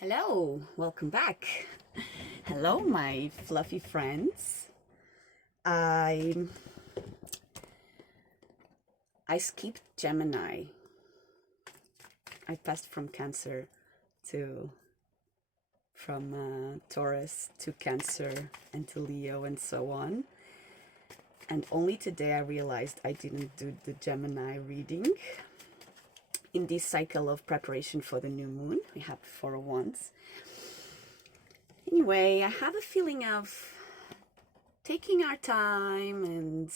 Hello, welcome back. Hello, my fluffy friends. I skipped Gemini. I passed from Cancer to Taurus to Cancer and to Leo and so on. And only today I realized I didn't do the Gemini reading. In this cycle of preparation for the new moon, we have 4 wands. Anyway, I have a feeling of taking our time and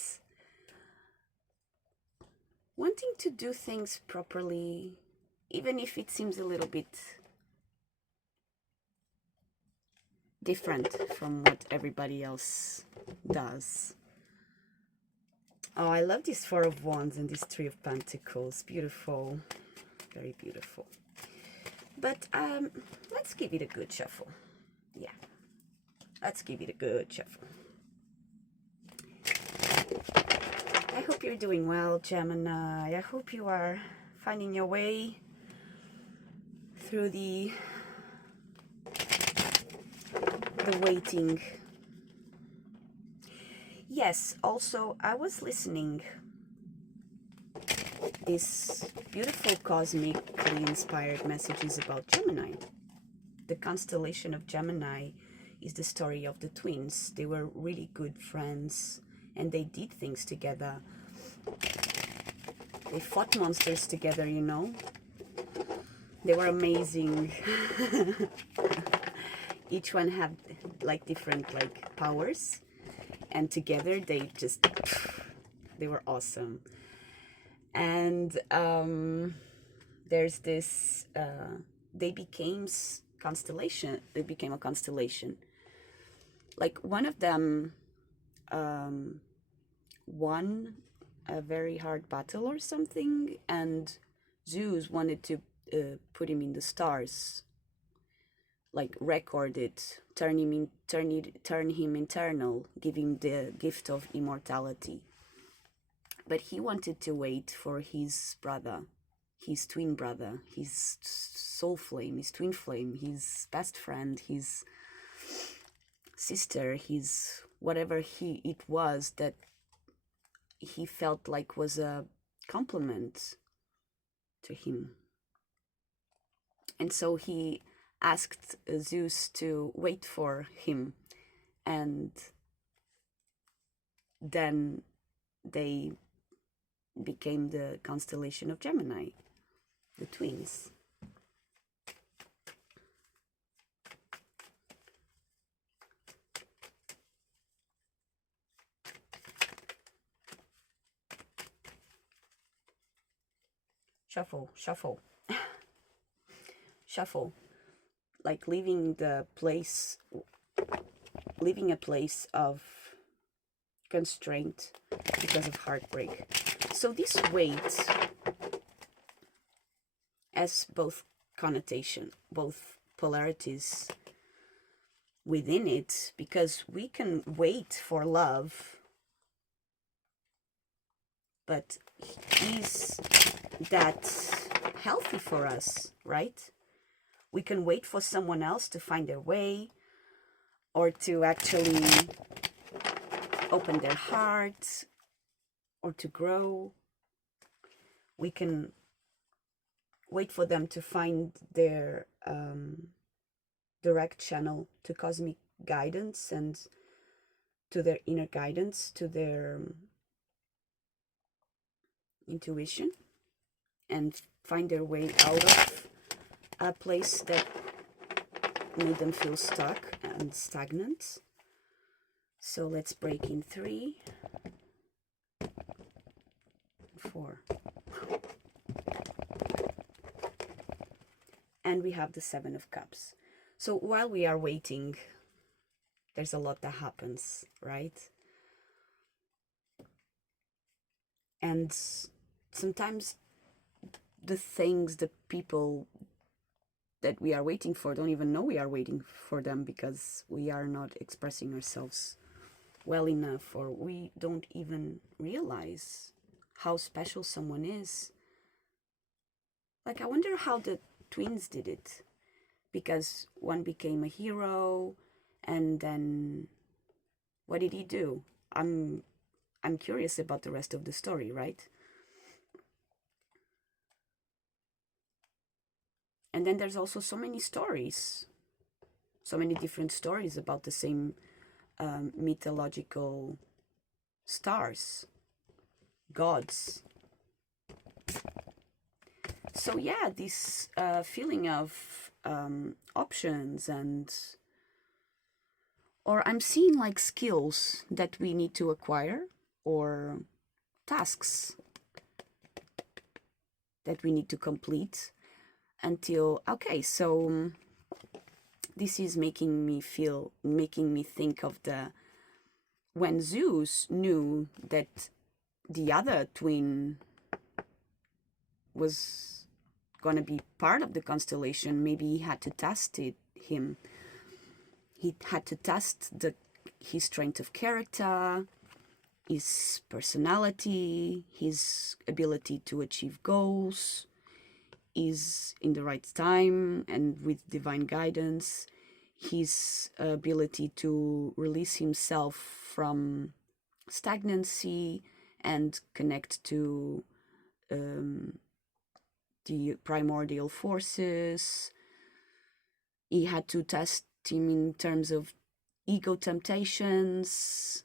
wanting to do things properly, even if it seems a little bit different from what everybody else does. Oh, I love this 4 of Wands and this 3 of Pentacles. Beautiful, very beautiful. But let's give it a good shuffle. Yeah, let's give it a good shuffle. I hope you're doing well, Gemini. I hope you are finding your way through the waiting. Yes, also I was listening these beautiful cosmically inspired messages about Gemini. The constellation of Gemini is the story of the twins. They were really good friends and they did things together. They fought monsters together, you know. They were amazing. Each one had like different like powers, and together they were awesome. And there's this they became a constellation. Like one of them won a very hard battle or something, and Zeus wanted to put him in the stars, like record it, turn him eternal, give him the gift of immortality. But he wanted to wait for his brother, his twin brother, his soul flame, his twin flame, his best friend, his sister, his whatever it was that he felt like was a compliment to him. And so he asked Zeus to wait for him, and then they became the constellation of Gemini, the twins. Shuffle, shuffle, shuffle. Like leaving a place of constraint because of heartbreak. So this weight has both connotation, both polarities within it, because we can wait for love, but is that healthy for us, right? We can wait for someone else to find their way, or to actually open their heart, or to grow. We can wait for them to find their direct channel to cosmic guidance and to their inner guidance, to their intuition, and find their way out of a place that made them feel stuck and stagnant. So let's break in 3, 4. And we have the 7 of Cups. So while we are waiting, there's a lot that happens, right? And sometimes the things, the people that we are waiting for don't even know we are waiting for them, because we are not expressing ourselves well enough, or we don't even realize how special someone is. Like, I wonder how the twins did it. because one became a hero, and then what did he do? I'm curious about the rest of the story, right? And then there's also so many stories, so many different stories about the same mythological stars, gods. So yeah, this feeling of options, and or I'm seeing like skills that we need to acquire, or tasks that we need to complete until, okay, so this is making me think of the when Zeus knew that the other twin was gonna be part of the constellation. Maybe he had to test him. He had to test his strength of character, his personality, his ability to achieve goals, is in the right time and with divine guidance, his ability to release himself from stagnancy and connect to the primordial forces. He had to test him in terms of ego temptations,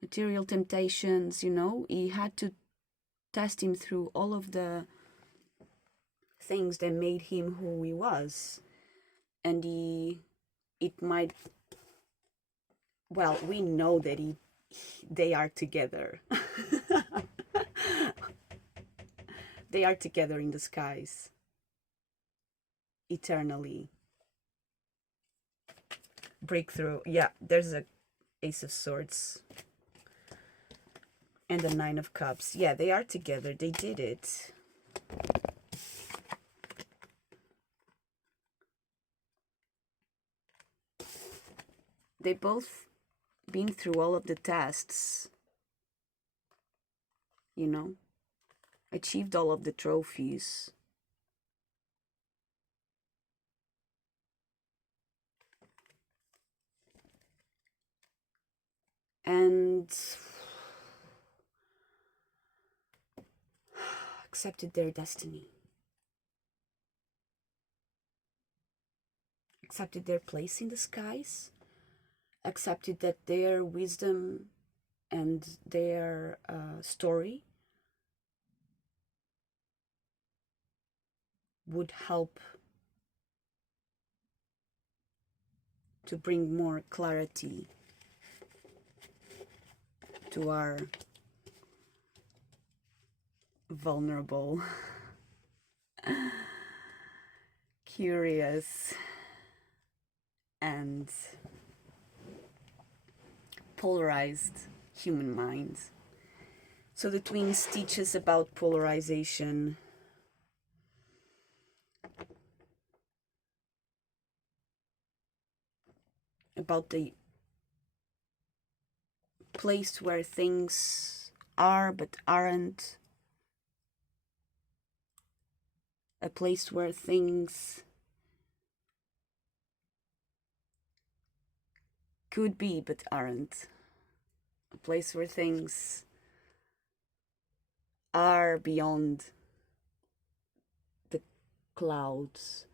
material temptations, he had to test him through all of the things that made him who he was. And it might, well, we know that they are together. They are together in the skies eternally. Breakthrough. Yeah, there's a Ace of Swords and a Nine of Cups. Yeah, they are together. They did it. They both been through all of the tests, achieved all of the trophies. And accepted their destiny. Accepted their place in the skies. Accepted that their wisdom and their story would help to bring more clarity to our vulnerable, curious, and polarized human mind. So the twins teach us about polarization, about the place where things are but aren't, a place where things could be but aren't, a place where things are beyond the clouds,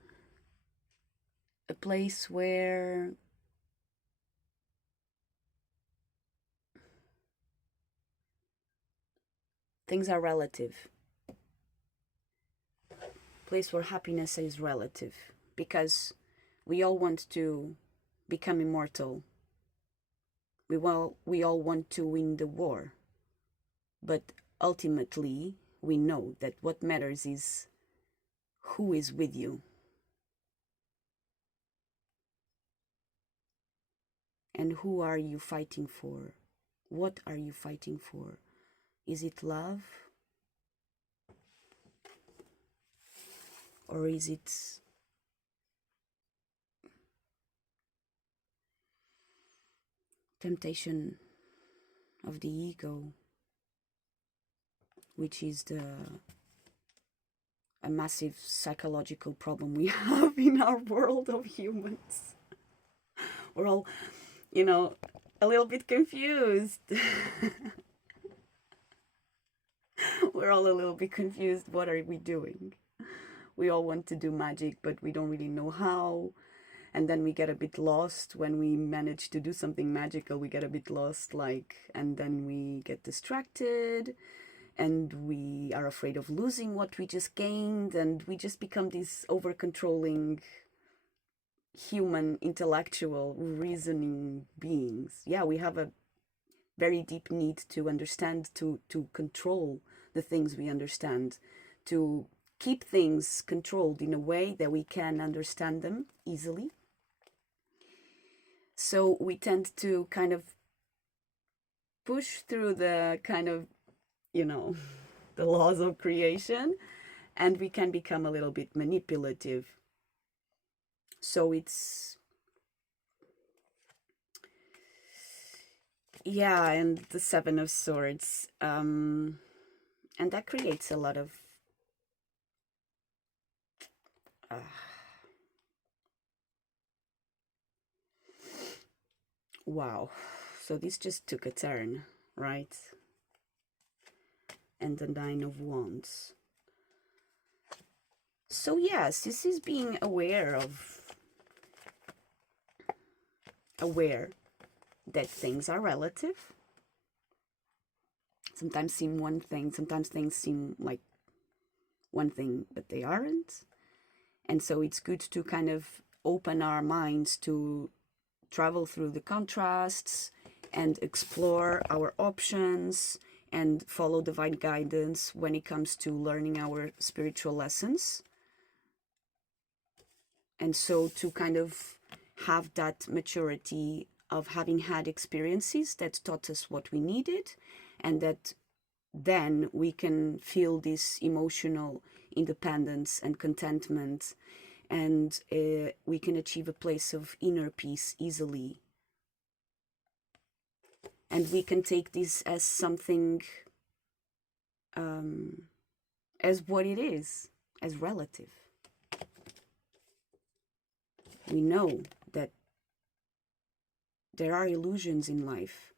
a place where things are relative, a place where happiness is relative, because we all want to become immortal. We all want to win the war, but ultimately we know that what matters is who is with you. And who are you fighting for? What are you fighting for? Is it love? Or is it temptation of the ego, which is the a massive psychological problem we have in our world of humans. We're all, you know, a little bit confused. We're all a little bit confused. What are we doing? We all want to do magic, but we don't really know how. And then we get a bit lost when we manage to do something magical. We get a bit lost, and then we get distracted, and we are afraid of losing what we just gained, and we just become these over-controlling human intellectual reasoning beings. Yeah, we have a very deep need to understand, to control the things we understand, to keep things controlled in a way that we can understand them easily. So we tend to kind of push through the kind of, the laws of creation, and we can become a little bit manipulative. So it's, yeah, and the Seven of Swords, and that creates a lot of wow. So this just took a turn, right? And the Nine of Wands. So yes, this is being aware that things are relative. Sometimes seem one thing, sometimes things seem like one thing, but they aren't. And so it's good to kind of open our minds to travel through the contrasts and explore our options and follow divine guidance when it comes to learning our spiritual lessons. And so to kind of have that maturity of having had experiences that taught us what we needed, and that then we can feel this emotional independence and contentment, and we can achieve a place of inner peace easily. And we can take this as something, as what it is, as relative. We know that there are illusions in life,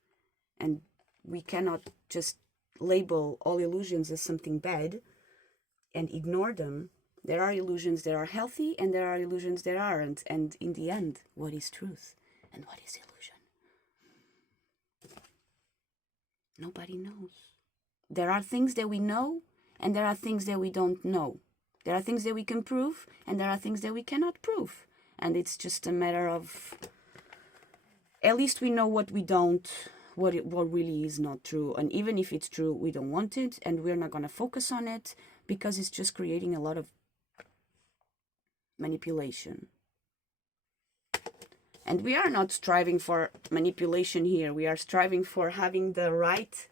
and we cannot just label all illusions as something bad and ignore them. There are illusions that are healthy, and there are illusions that aren't. And in the end, what is truth and what is illusion? Nobody knows. There are things that we know, and there are things that we don't know. There are things that we can prove, and there are things that we cannot prove. And it's just a matter of, at least we know what we don't, what really is not true. And even if it's true, we don't want it, and we're not going to focus on it, because it's just creating a lot of manipulation. And we are not striving for manipulation here. We are striving for having the right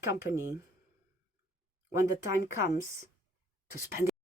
company when the time comes to spend